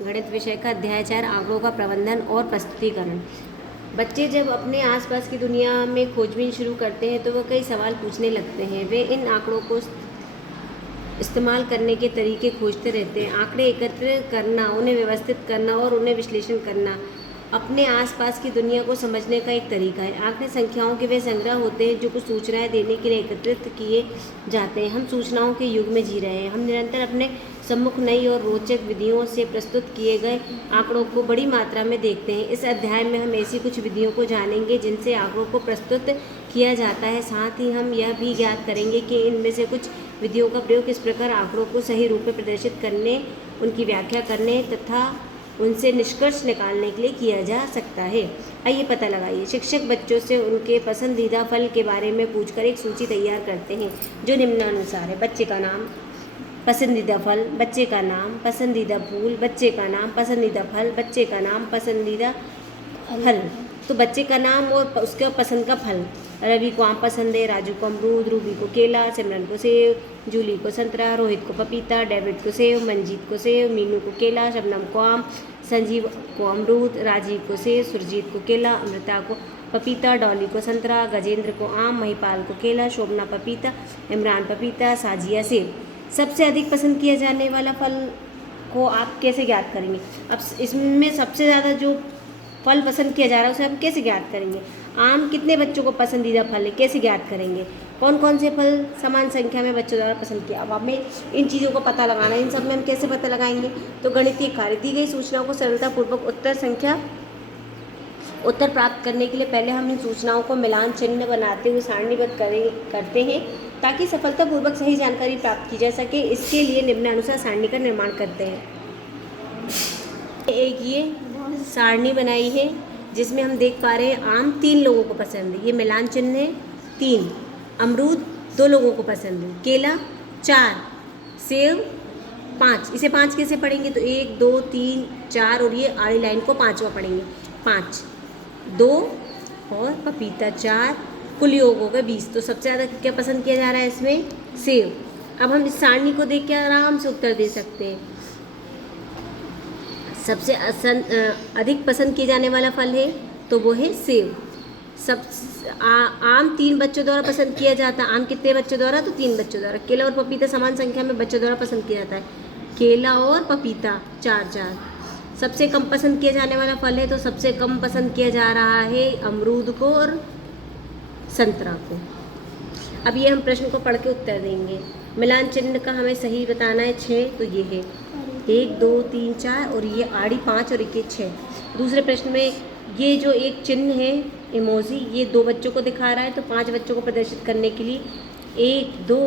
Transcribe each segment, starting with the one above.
गणित विषय का अध्याय 4 आंकड़ों का प्रबंधन और प्रस्तुतिकरण। बच्चे जब अपने आसपास की दुनिया में खोजबीन शुरू करते हैं तो वह कई सवाल पूछने लगते हैं। वे इन आंकड़ों को इस्तेमाल करने के तरीके खोजते रहते हैं। आंकड़े एकत्र करना, उन्हें व्यवस्थित करना और उन्हें विश्लेषण करना अपने आसपास की दुनिया को समझने का एक तरीका है। आंकड़े संख्याओं के वे संग्रह होते हैं जो कुछ सूचनाएं देने के लिए एकत्रित किए जाते हैं। हम सूचनाओं के युग में जी रहे हैं। हम निरंतर अपने सम्मुख नई और रोचक विधियों से प्रस्तुत किए गए आंकड़ों को बड़ी मात्रा में देखते हैं। इस अध्याय में हम ऐसी कुछ विधियों को जानेंगे जिनसे आंकड़ों को प्रस्तुत किया जाता है। साथ ही हम यह भी ज्ञात करेंगे कि इनमें से कुछ विधियों का प्रयोग किस प्रकार आंकड़ों को सही रूप में प्रदर्शित करने, उनकी व्याख्या करने तथा उनसे निष्कर्ष निकालने के लिए किया जा सकता है। आइए पता लगाइए। शिक्षक बच्चों से उनके पसंदीदा फल के बारे में पूछकर एक सूची तैयार करते हैं जो निम्नानुसार है। बच्चे का नाम, पसंदीदा फल, बच्चे का नाम, पसंदीदा फूल, बच्चे का नाम, पसंदीदा फल, बच्चे का नाम, पसंदीदा फल। तो बच्चे का नाम और उसके पसंद का फल। रवि को आम पसंद है, राजू को अमरूद, रूबी को केला, सिमरन को सेब, जूली को संतरा, रोहित को पपीता, डेविड को सेब, मंजीत को सेब, मीनू को केला, शबनम को आम, संजीव को अमरूद, राजीव को सेब, सुरजीत को केला, अमृता को पपीता, डॉली को संतरा, गजेंद्र को आम, महिपाल को केला, शोभना पपीता, इमरान पपीता, साजिया सेब। सबसे अधिक पसंद किया जाने वाला फल को आप कैसे ज्ञात करेंगे? अब इसमें सबसे ज़्यादा जो फल पसंद किया जा रहा है उसे आप कैसे ज्ञात करेंगे? आम कितने बच्चों को पसंदीदा फल है, कैसे ज्ञात करेंगे? कौन कौन से फल समान संख्या में बच्चों द्वारा पसंद किया? अब हमें इन चीज़ों को पता लगाना है। इन सब में हम कैसे पता लगाएंगे? तो गणितीय कार्य, दी गई सूचनाओं को सरलतापूर्वक उत्तर प्राप्त करने के लिए पहले हम इन सूचनाओं को मिलान चिन्ह बनाते हुए सारणीबद्ध करते हैं ताकि सफलतापूर्वक सही जानकारी प्राप्त की जा सके। इसके लिए निम्नानुसार सारणी का निर्माण करते हैं। एक ये सारणी बनाई है जिसमें हम देख पा रहे हैं आम 3 लोगों को पसंद है, ये मिलान चिन्ह है 3। अमरूद 2 लोगों को पसंद है, केला 4, सेब 5। इसे 5 कैसे पढ़ेंगे? तो 1 2 3 4 और ये आड़ी लाइन को 5वां पढ़ेंगे। 5 2 और पपीता 4, कुल योग हो गए 20। तो सबसे ज़्यादा क्या पसंद किया जा रहा है इसमें? सेब। अब हम इस सारणी को देख के आराम से उत्तर दे सकते हैं। सबसे अधिक पसंद किए जाने वाला फल है तो वो है सेब। आम 3 बच्चों द्वारा पसंद किया जाता है। आम कितने बच्चों द्वारा? तो 3 बच्चों द्वारा। केला और पपीता समान संख्या में बच्चों द्वारा पसंद किया जाता है। केला और पपीता 4। सबसे कम पसंद किया जाने वाला फल है तो सबसे कम पसंद किया जा रहा है अमरूद को और संतरा को। अब ये हम प्रश्न को पढ़ के उत्तर देंगे। मिलान चिन्ह का हमें सही बताना है 6, तो ये है 1 2 3 4 और ये आड़ी 5 और ये 6। दूसरे प्रश्न में ये जो एक चिन्ह है इमोजी, ये 2 बच्चों को दिखा रहा है तो 5 बच्चों को प्रदर्शित करने के लिए 1 2,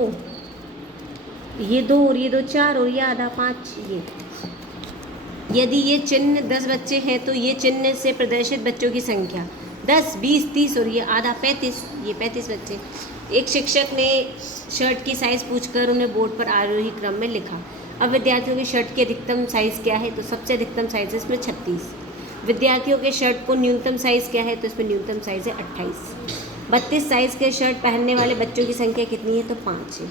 ये 2 और ये 2 4 और ये आधा 5। ये यदि ये चिन्ह 10 बच्चे हैं तो ये चिन्ह से प्रदर्शित बच्चों की संख्या 10 20 30 और ये आधा 35, ये 35 बच्चे। एक शिक्षक ने शर्ट की साइज़ पूछकर उन्हें बोर्ड पर आरोही क्रम में लिखा। अब विद्यार्थियों की शर्ट की अधिकतम साइज़ क्या है? तो सबसे अधिकतम साइज़ है इसमें 36। विद्यार्थियों के शर्ट को न्यूनतम साइज़ क्या है? तो इसमें न्यूनतम साइज़ है 28। 32 साइज़ के शर्ट पहनने वाले बच्चों की संख्या कितनी है? तो 5 है।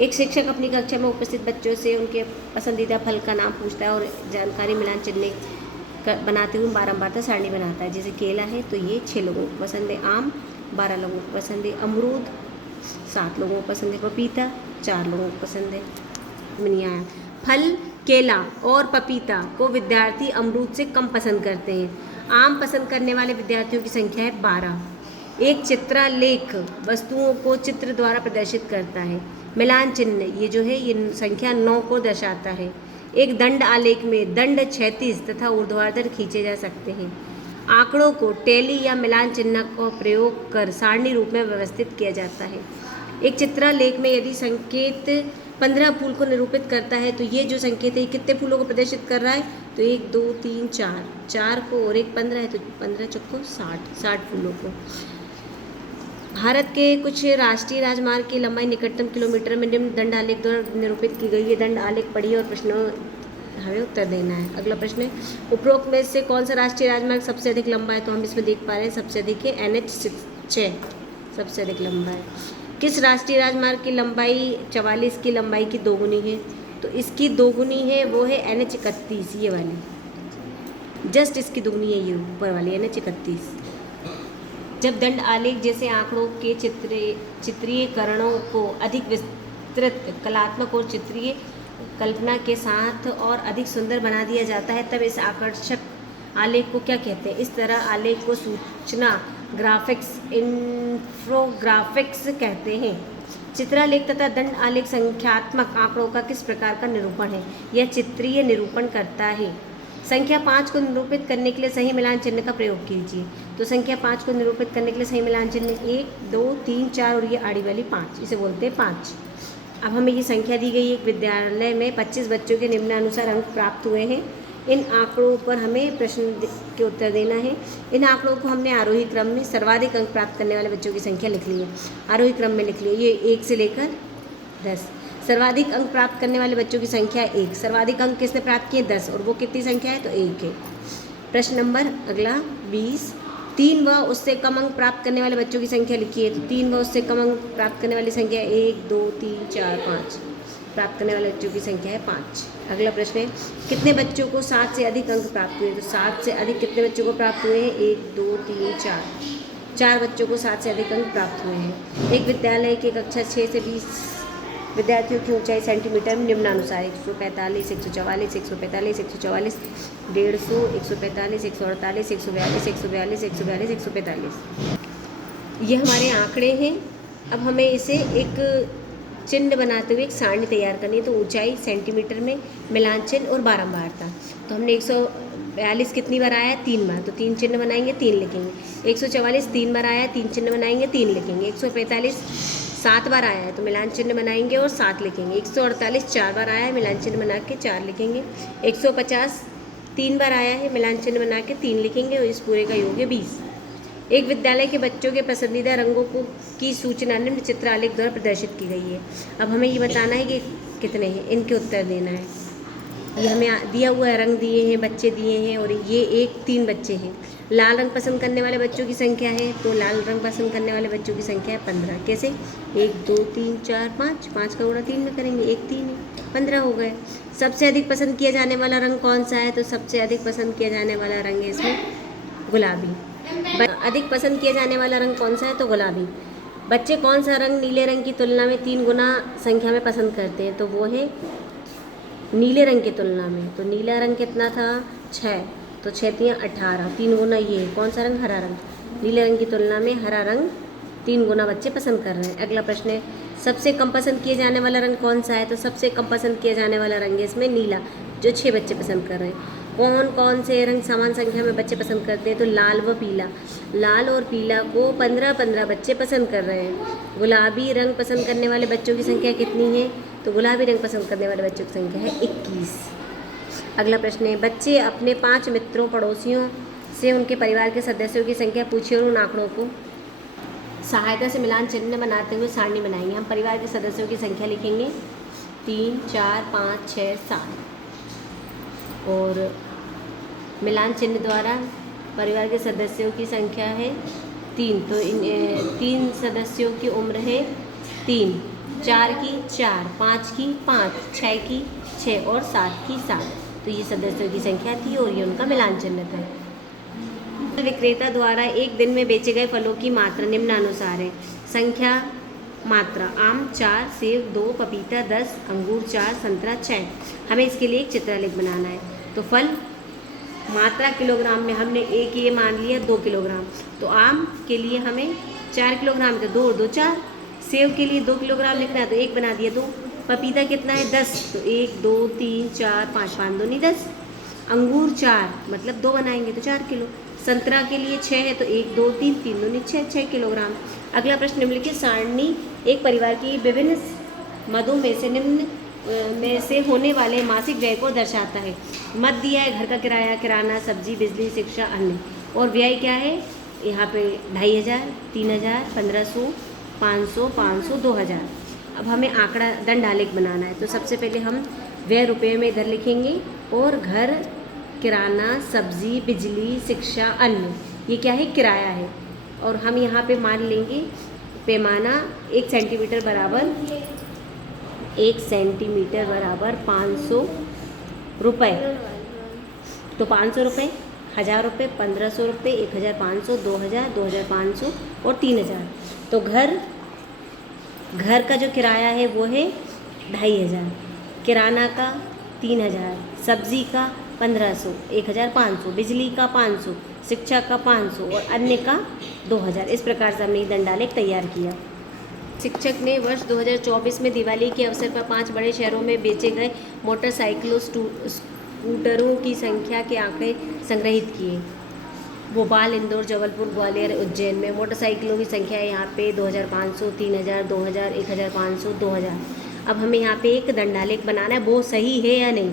एक शिक्षक अपनी कक्षा में उपस्थित बच्चों से उनके पसंदीदा फल का नाम पूछता है और जानकारी मिलान चिन्ह बनाते हुए बारंबार सारणी बनाता है। जैसे केला है तो ये 6 लोगों को पसंद है, आम 12 लोगों को पसंद है, अमरूद 7 लोगों को पसंद है, पपीता 4 लोगों को पसंद है। फल केला और पपीता को विद्यार्थी अमरूद से कम पसंद करते हैं। आम पसंद करने वाले विद्यार्थियों की संख्या है 12। एक चित्रालेख वस्तुओं को चित्र द्वारा प्रदर्शित करता है। मिलान चिन्ह ये जो है ये संख्या 9 को दर्शाता है। एक दंड आलेख में दंड क्षैतिज तथा ऊर्ध्वाधर खींचे जा सकते हैं। आंकड़ों को टैली या मिलान चिन्ह का प्रयोग कर सारणी रूप में व्यवस्थित किया जाता है। एक चित्रालेख में यदि संकेत 15 फूल को निरूपित करता है तो ये जो संकेत है कितने फूलों को प्रदर्शित कर रहा है? तो 1 2 3 4 को और एक 15 है तो 15 चौको 60 फूलों को। भारत के कुछ राष्ट्रीय राजमार्ग की लंबाई निकटतम किलोमीटर में निम्न दंड आलेख द्वारा निरूपित की गई है। दंड आलेख पढ़िए और प्रश्नों हमें उत्तर देना है। अगला प्रश्न है उपरोक्त में से कौन सा राष्ट्रीय राजमार्ग सबसे अधिक लंबा है? तो हम इसमें देख पा रहे हैं सबसे अधिक है NH 6 सबसे अधिक लंबा है। किस राष्ट्रीय राजमार्ग की लंबाई 44 की लंबाई की दोगुनी है? तो इसकी दोगुनी है, वो है NH31, ये वाली, जस्ट इसकी दुगनी है ये ऊपर वाली NH31। जब दंड आलेख जैसे आंकड़ों के चित्रीयकरणों को अधिक विस्तृत, कलात्मक और चित्रीय कल्पना के साथ और अधिक सुंदर बना दिया जाता है, तब इस आकर्षक आलेख को क्या कहते हैं? इस तरह आलेख को सूचना ग्राफिक्स, इन्फोग्राफिक्स कहते हैं। चित्रालेख तथा दंड आलेख संख्यात्मक आंकड़ों का किस प्रकार का निरूपण है? यह चित्रीय निरूपण करता है। संख्या 5 को निरूपित करने के लिए सही मिलान चिन्ह का प्रयोग कीजिए। तो संख्या 5 को निरूपित करने के लिए सही मिलान चिन्ह 1, 2, 3, 4 और ये आड़ी वाली 5, इसे बोलते हैं 5। अब हमें ये संख्या दी गई, एक विद्यालय में 25 बच्चों के निम्नानुसार अंक प्राप्त हुए हैं। इन आंकड़ों पर हमें प्रश्न के उत्तर देना है। इन आंकड़ों को हमने आरोही क्रम में सर्वाधिक अंक प्राप्त करने वाले बच्चों की संख्या लिख ली है, आरोही क्रम में लिख ली है। ये 1 से लेकर 10। सर्वाधिक अंक प्राप्त करने वाले बच्चों की संख्या 1। सर्वाधिक अंक किसने प्राप्त किए? 10। और वो कितनी संख्या है? तो 1 है। प्रश्न नंबर अगला 20। 3 व उससे कम अंक प्राप्त करने वाले बच्चों की संख्या लिखी है। तो 3 व उससे कम अंक प्राप्त करने वाली संख्या 1, 2, 3, 4, 5। प्राप्त करने वाले बच्चों की संख्या है 5। अगला प्रश्न है, कितने बच्चों को 7 से अधिक अंक प्राप्त हुए? तो 7 से अधिक कितने बच्चों को प्राप्त हुए हैं? 1, 2, 3, 4। 4 बच्चों को 7 से अधिक अंक प्राप्त हुए हैं। एक विद्यालय की कक्षा 6 से 20 विद्यार्थियों की ऊंचाई सेंटीमीटर में निम्नानुसार 145, 144, 145, 144, 150, 145, 148, 142, 142, 142, 145। ये हमारे आंकड़े हैं। अब हमें इसे एक चिन्ह बनाते हुए एक सारणी तैयार करनी है। तो ऊंचाई सेंटीमीटर में, मिलान चिन्ह और बारंबारता। तो हमने 142 कितनी बार आया है? 3 बार, तो 3 चिन्ह बनाएंगे, 3 लिखेंगे। 144 3 बार आया है, 3 चिन्ह बनाएंगे, 3 लिखेंगे। 145 7 बार आया है, तो मिलान चिन्ह बनाएंगे और 7 लिखेंगे। 148 4 बार आया है, मिलान चिन्ह बना के 4 लिखेंगे। 150 3 बार आया है, मिलान चिन्ह बना के 3 लिखेंगे और इस पूरे का योग है 20। एक विद्यालय के बच्चों के पसंदीदा रंगों की सूचना निम्न चित्रालेख द्वारा प्रदर्शित की गई है। अब हमें ये बताना है कि कितने हैं, इनके उत्तर देना है। ये हमें दिया हुआ है, रंग दिए हैं, बच्चे दिए हैं, और ये 3 बच्चे हैं। लाल रंग पसंद करने वाले बच्चों की संख्या है, तो लाल रंग पसंद करने वाले बच्चों की संख्या है 15। कैसे? 1, 2, 3, 4, 5। 5 का गुणा 3 में करेंगे, 1 3 है, 15 हो गए। सबसे अधिक पसंद किया जाने वाला रंग कौन सा है? तो सबसे अधिक पसंद किया जाने वाला रंग है इसमें गुलाबी। अधिक पसंद किया जाने वाला रंग कौन सा है? तो गुलाबी। बच्चे कौन सा रंग नीले रंग की तुलना में 3 गुना संख्या में पसंद करते हैं? तो वो है नीले रंग की तुलना में। तो नीला रंग कितना था? 6, तो 6 3 18, 3 गुना ये कौन सा रंग? हरा रंग। नीले रंग की तुलना में हरा रंग 3 गुना बच्चे पसंद कर रहे हैं। अगला प्रश्न है, सबसे कम पसंद किया जाने वाला रंग कौन सा है? तो सबसे कम पसंद किया जाने वाला रंग है इसमें नीला, जो 6 बच्चे पसंद कर रहे हैं। कौन कौन से रंग समान संख्या में बच्चे पसंद करते हैं? तो लाल व पीला। लाल और पीला को 15-15 बच्चे पसंद कर रहे हैं। गुलाबी रंग पसंद करने वाले बच्चों की संख्या कितनी है? तो गुलाबी रंग पसंद करने वाले बच्चों की संख्या है 21। अगला प्रश्न है, बच्चे अपने 5 मित्रों पड़ोसियों से उनके परिवार के सदस्यों की संख्या पूछिए और उन आंकड़ों को सहायता से मिलान चिन्ह बनाते हुए सारणी बनाएंगे। हम परिवार के सदस्यों की संख्या लिखेंगे 3, 4, 5, 6, 7 और मिलान चिन्ह द्वारा परिवार के सदस्यों की संख्या है 3। तो इन 3 सदस्यों की उम्र है 3, 4 की 4, 5 की 5, 6 की 6 और 7 की 7। तो ये सदस्यों की संख्या थी और ये उनका मिलान चिन्ह था। विक्रेता द्वारा एक दिन में बेचे गए फलों की मात्रा निम्नानुसार है। संख्या मात्रा: आम 4, सेब 2, पपीता 10, अंगूर 4, संतरा 6। हमें इसके लिए एक चित्रालेख बनाना है। तो फल मात्रा किलोग्राम में हमने एक ये मान लिया 2 किलोग्राम। तो आम के लिए हमें 4 किलोग्राम, तो 2 और 2 4। सेब के लिए 2 किलोग्राम लिखना है, तो 1 बना दिया 2। पपीता कितना है? 10, तो 1, 2, 3, 4, 5, 5 दूनी 10। अंगूर 4, मतलब 2 बनाएंगे तो 4 किलो। संतरा के लिए 6 है, तो 1, 2, 3, 3 दूनी 6, 6 किलोग्राम। अगला प्रश्न निम्नलिखित सारणी एक परिवार की विभिन्न मदों में से निम्न में से होने वाले मासिक व्यय को दर्शाता है। मद दिया है घर का किराया, किराना, सब्जी, बिजली, शिक्षा, अन्य। और व्यय क्या है? यहाँ पे 2500, 3000, 1500, 500, 500, 2000। अब हमें आंकड़ा दंड आलेख बनाना है। तो सबसे पहले हम व्यय रुपये में इधर लिखेंगे और घर, किराना, सब्जी, बिजली, शिक्षा, अन्य, ये क्या है? किराया है। और हम यहाँ पे मान लेंगे पैमाना 1 सेंटीमीटर बराबर 1 सेंटीमीटर बराबर 500 रुपये। तो 500 रुपये, 1000 रुपये, 1500 रुपये, 1500, 2000, 2500 और 3000। तो घर का जो किराया है वो है 2500, किराना का 3000, सब्जी का 1500, 1500, बिजली का 500, शिक्षा का 500 और अन्य का 2000। इस प्रकार से हमने ये दंडालेख तैयार किया। शिक्षक ने वर्ष 2024 में दिवाली के अवसर पर 5 बड़े शहरों में बेचे गए मोटरसाइकिलों स्कूटरों की संख्या के आंकड़े संग्रहित किए। भोपाल, इंदौर, जबलपुर, ग्वालियर, उज्जैन में मोटरसाइकिलों की संख्या है यहाँ पे 2500, 3000, 2000, 1500, 2000। अब हमें यहाँ पे एक दंडालेख बनाना है, वो सही है या नहीं।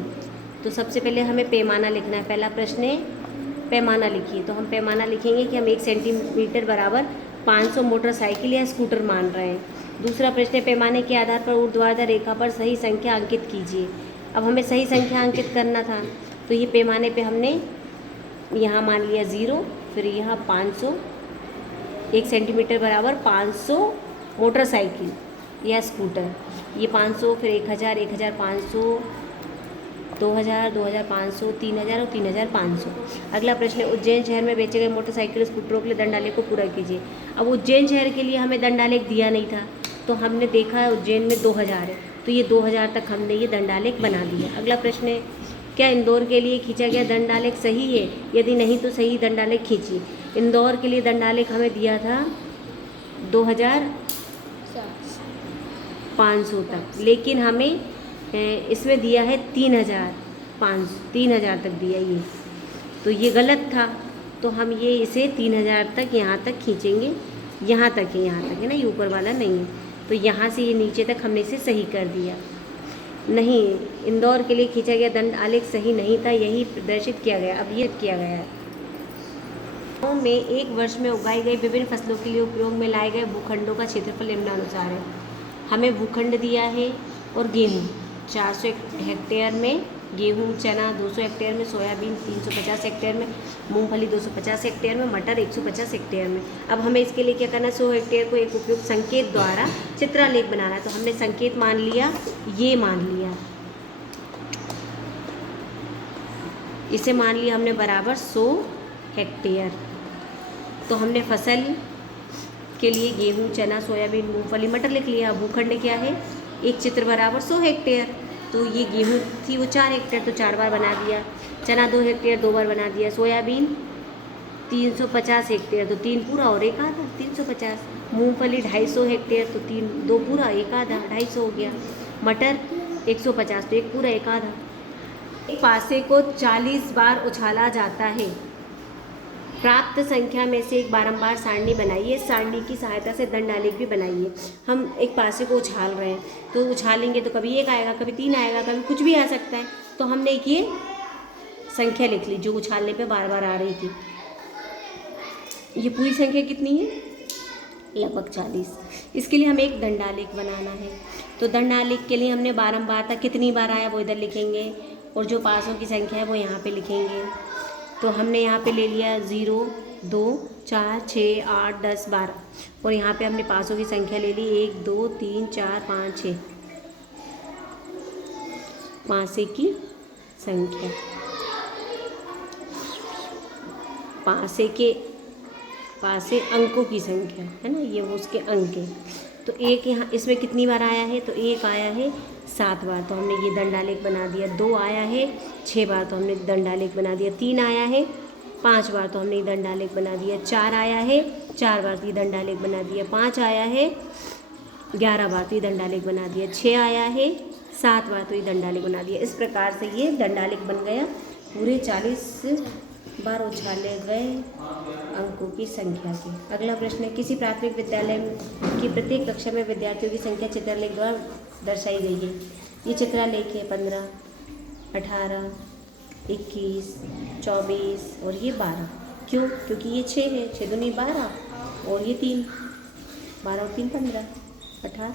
तो सबसे पहले हमें पैमाना लिखना है। पहला प्रश्न है पैमाना लिखिए। तो हम पैमाना लिखेंगे कि हम 1 सेंटीमीटर बराबर 500 मोटरसाइकिल या स्कूटर मान रहे हैं। दूसरा प्रश्न है पैमाने के आधार पर ऊर्ध्वाधर रेखा पर सही संख्या अंकित कीजिए। अब हमें सही संख्या अंकित करना था, तो ये पैमाने पे हमने यहाँ मान लिया 0, फिर यहाँ 500, 1 सेंटीमीटर बराबर 500 मोटरसाइकिल या स्कूटर, ये 500, फिर 1000, 1500, 2000, 2500, 3000 और 3500। अगला प्रश्न है उज्जैन शहर में बेचे गए मोटरसाइकिल स्कूटरों के लिए दंडालेख को पूरा कीजिए। अब उज्जैन शहर के लिए हमें दंडालेख दिया नहीं था, तो हमने देखा है उज्जैन में 2000 है, तो ये 2000 तक हमने ये दंडालेख बना दिया। अगला प्रश्न है क्या इंदौर के लिए खींचा गया दंडालेख सही है? यदि नहीं तो सही दंडालेख खींचिए। इंदौर के लिए दंडालेख हमें दिया था 2500 तक, लेकिन हमें इसमें दिया है 3000 तक दिया ये, तो ये गलत था। तो हम ये इसे 3000 तक यहाँ तक खींचेंगे, यहाँ तक है ना, ये ऊपर वाला नहीं है। तो यहाँ से ये नीचे तक हमने इसे सही कर दिया। नहीं, इंदौर के लिए खींचा गया दंडालेख सही नहीं था, यही प्रदर्शित किया गया। अब ये किया गया है गाँव में एक वर्ष में उगाई गई विभिन्न फसलों के लिए उपयोग में लाए गए भूखंडों का क्षेत्रफल निम्नानुसार है। हमें भूखंड दिया है और गेहूँ 400 हेक्टेयर में, गेहूँ चना 200 हेक्टेयर में, सोयाबीन 350 हेक्टेयर में, मूंगफली 250 हेक्टेयर में, मटर 150 हेक्टेयर में। अब हमें इसके लिए क्या करना है, 100 हेक्टेयर को एक उपयुक्त संकेत द्वारा चित्रालेख बनाना है। तो हमने संकेत मान लिया, ये मान लिया, इसे मान लिया हमने बराबर 100 हेक्टेयर। तो हमने फसल के लिए गेहूँ चना सोयाबीन मूंगफली मटर लिख लिया। भूखंड क्या है, एक चित्र बराबर 100 हेक्टेयर। तो ये गेहूँ थी वो 4 हेक्टेयर, तो 4 बार बना दिया। चना 2 हेक्टेयर 2 बार बना दिया। सोयाबीन 350 हेक्टेयर, तो 3 पूरा और 1 आधा, 350। मूंगफली 250 हेक्टेयर, तो 2 पूरा 1 आधा, 250 हो गया। मटर 150, तो 1 पूरा 1 आधा। एक पासे को 40 बार उछाला जाता है। प्राप्त संख्या में से एक बारंबार सारणी बनाइए। सारणी की सहायता से दंडालेख भी बनाइए। हम एक पासे को उछाल रहे हैं, तो उछालेंगे तो कभी 1 आएगा, कभी 3 आएगा, कभी कुछ भी आ सकता है। तो हमने एक ये संख्या लिख ली जो उछालने पे बार बार आ रही थी। ये पूरी संख्या कितनी है, लगभग 40। इसके लिए हमें एक दंडालेख बनाना है। तो दंडालेख के लिए हमने बारंबार तक कितनी बार आया वो इधर लिखेंगे, और जो पासों की संख्या है वो यहाँ पे लिखेंगे। तो हमने यहाँ पे ले लिया 0, 2, 4, 6, 8, 10, 12, और यहाँ पे हमने पासों की संख्या ले ली 1, 2, 3, 4, 5, 6, पासे की संख्या, पासे अंकों की संख्या है ना, ये वो उसके अंक है। तो 1 यहाँ इसमें कितनी बार आया है, तो 1 आया है 7 बार, तो हमने ये दंडालेख बना दिया। 2 आया है 6 बार, तो हमने दंडालेख बना दिया। 3 आया है 5 बार, तो हमने ये दंडालेख बना दिया। 4 आया है 4 बार, तो ये दंडालेख बना दिया। 5 आया है 11 बार, तो ये दंडालेख बना दिया। 6 आया है 7 बार, तो ये दंडालेख बना दिया। इस प्रकार से ये दंडालेख बन गया। पूरे 40 बार उछाले गए अंकों की संख्या के। अगला प्रश्न है किसी प्राथमिक विद्यालय की प्रत्येक कक्षा में विद्यार्थियों की संख्या चित्रलेख द्वारा दर्शाई गई है। ये चित्रलेख है 15, 18, 21, 24 और ये 12। क्यों? क्योंकि ये 6 है, 6 दूनी 12 और ये 3, 12 और 3 15, 18,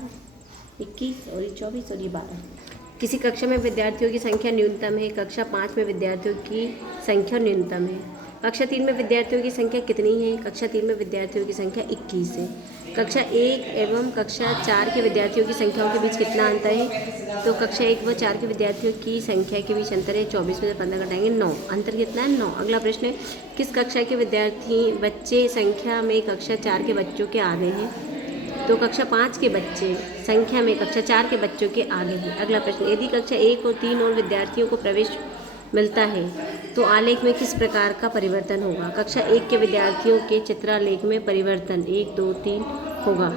21 और ये 24 और ये 12। किसी कक्षा में विद्यार्थियों की संख्या न्यूनतम है। कक्षा 5 में विद्यार्थियों की संख्या न्यूनतम है। कक्षा 3 में विद्यार्थियों की संख्या कितनी है? कक्षा 3 में विद्यार्थियों की संख्या 21 है। कक्षा 1 एवं कक्षा 4 के विद्यार्थियों की संख्याओं के बीच कितना अंतर है? तो कक्षा 1 व 4 के विद्यार्थियों की संख्या के बीच अंतर है 24 में से 15 घटाएंगे 9। अंतर कितना है? 9। अगला प्रश्न है, किस कक्षा के बच्चे संख्या में कक्षा 4 के बच्चों के आगे हैं? तो कक्षा 5 के बच्चे संख्या में कक्षा 4 के बच्चों के आगे हैं। अगला प्रश्न, यदि कक्षा 1 और 3 और विद्यार्थियों को प्रवेश मिलता है तो आलेख में किस प्रकार का परिवर्तन होगा? कक्षा 1 के विद्यार्थियों के चित्रालेख में परिवर्तन 1 2 3 होगा।